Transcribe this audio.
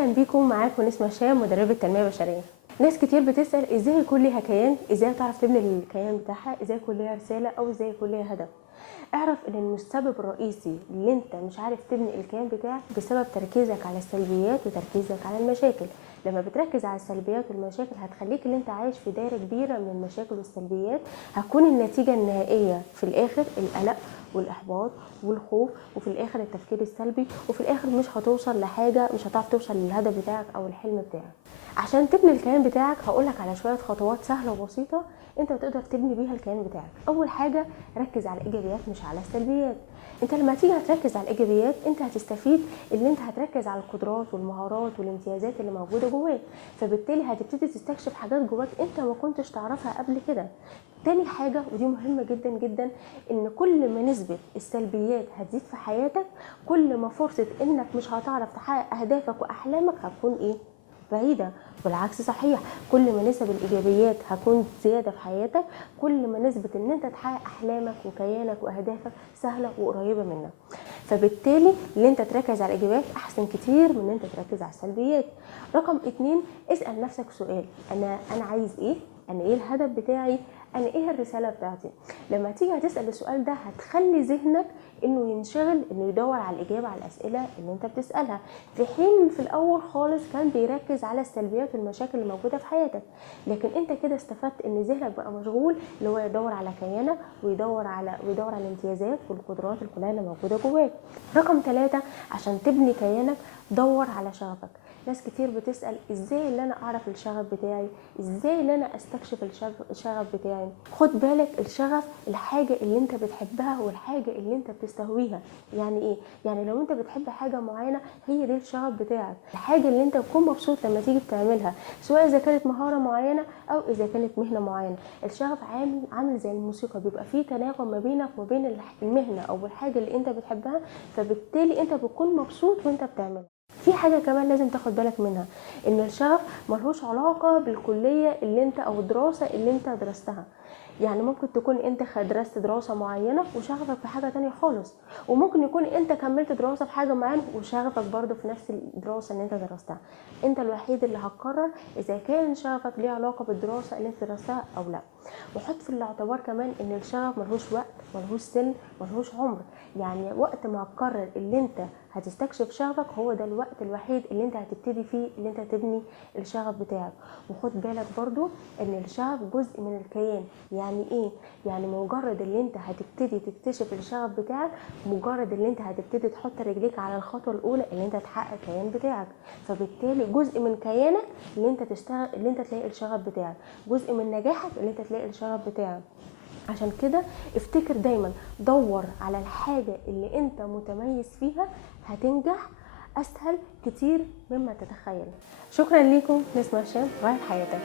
اهلا بيكم، معاكم نسمة هشام، مدربة تنمية بشرية. ناس كتير بتسأل ازاي يكون ليها كيان، ازاي تعرف تبني الكيان بتاعها، ازاي يكون ليها رسالة او ازاي يكون ليها هدف. اعرف ان السبب الرئيسي اللي انت مش عارف تبني الكيان بتاعك بسبب تركيزك على السلبيات وتركيزك على المشاكل. لما بتركز على السلبيات والمشاكل هتخليك اللي انت عايش في دايرة كبيرة من المشاكل والسلبيات. هتكون النتيجة النهائية في الاخر القلق والاحباط والخوف، وفي الاخر التفكير السلبي، وفي الاخر مش هتوصل لحاجة، مش هتعرف توصل للهدف بتاعك او الحلم بتاعك. عشان تبني الكيان بتاعك هقولك على شوية خطوات سهلة وبسيطة انت تقدر تبني بيها الكيان بتاعك. اول حاجة ركز على الايجابيات مش على السلبيات. انت لما تيجي هتركز على الايجابيات انت هتستفيد ان انت هتركز على القدرات والمهارات والامتيازات اللي موجودة جواك، فبالتالي هتبتدي تستكشف حاجات جواك انت ما كنتش تعرفها قبل كده. تاني حاجة ودي مهمة جدا جدا، ان كل ما نسبة السلبيات هتزيد في حياتك كل ما فرصة انك مش هتعرف تحقق اهدافك واحلامك هتكون بعيدة. والعكس صحيح، كل ما نسب الايجابيات هتكون زيادة في حياتك كل ما نسبة ان انت تحقق احلامك وكيانك واهدافك سهلة وقريبة منك. فبالتالي اللي انت تركز على الايجابيات احسن كتير من ان انت تركز على السلبيات. رقم 2، اسأل نفسك سؤال، انا عايز ايه؟ انا ايه الهدف بتاعي؟ انا ايه الرسالة بتاعتي؟ لما تيجي هتسأل السؤال ده هتخلي ذهنك انه ينشغل انه يدور على الاجابة على الاسئلة اللي انت بتسألها، في حين في الاول خالص كان بيركز على السلبيات والمشاكل اللي موجودة في حياتك. لكن انت كده استفدت ان ذهنك بقى مشغول اللي هو يدور على كيانك ويدور على الامتيازات والقدرات الكلها اللي موجودة جواك. رقم 3، عشان تبني كيانك دور على شغفك. ناس كتير بتسأل ازاي اللي انا اعرف الشغف بتاعي، ازاي اللي انا استكشف الشغف بتاعي. خد بالك الشغف الحاجة اللي انت بتحبها والحاجة اللي انت بتستهويها. يعني ايه؟ يعني لو انت بتحب حاجة معينة هي دي الشغف بتاعك، الحاجة اللي انت بتكون مبسوط لما تيجي بتعملها، سواء اذا كانت مهارة معينة او اذا كانت مهنة معينة. الشغف عامل زي الموسيقى، بيبقى فيه تناغم ما بينك وما بين المهنة او الحاجة اللي انت بتحبها، فبالتالي انت بتكون مبسوط وانت بتعملها. في حاجة كمان لازم تاخد بالك منها، ان الشغف ملهوش علاقة بالكلية اللي انت او الدراسة اللي انت درستها. يعني ممكن تكون انت درست دراسة معينة وشغفك في حاجة تانية خالص، وممكن يكون انت كملت دراسة في حاجة معينة وشغفك برضو في نفس الدراسة اللي انت درستها. انت الوحيد اللي هتقرر اذا كان شغفك ليه علاقة بالدراسة اللي انت درستها او لا. وحط في الاعتبار كمان ان الشغف ملهوش وقت، ملهوش سن، ملهوش عمر. يعني وقت ما هتقرر اللي انت هتستكشف شغفك هو ده الوقت الوحيد اللي انت هتبتدي فيه اللي انت تبني الشغف بتاعك. وخد بالك برضو ان الشغف جزء من الكيان. يعني ايه؟ يعني مجرد اللي انت هتبتدي تكتشف الشغف بتاعك، مجرد اللي انت هتبتدي تحط رجليك على الخطوة الاولى اللي انت تحقق الكيان بتاعك، فبالتالي جزء من كيانك اللي انت تشتغل اللي انت تلاقي الشغف بتاعك، جزء من نجاحك اللي انت تلاقي الشغف بتاعك. عشان كده افتكر دايما دور على الحاجة اللي انت متميز فيها، هتنجح اسهل كتير مما تتخيل. شكرا ليكم، نسمة هشام، غير حياتك.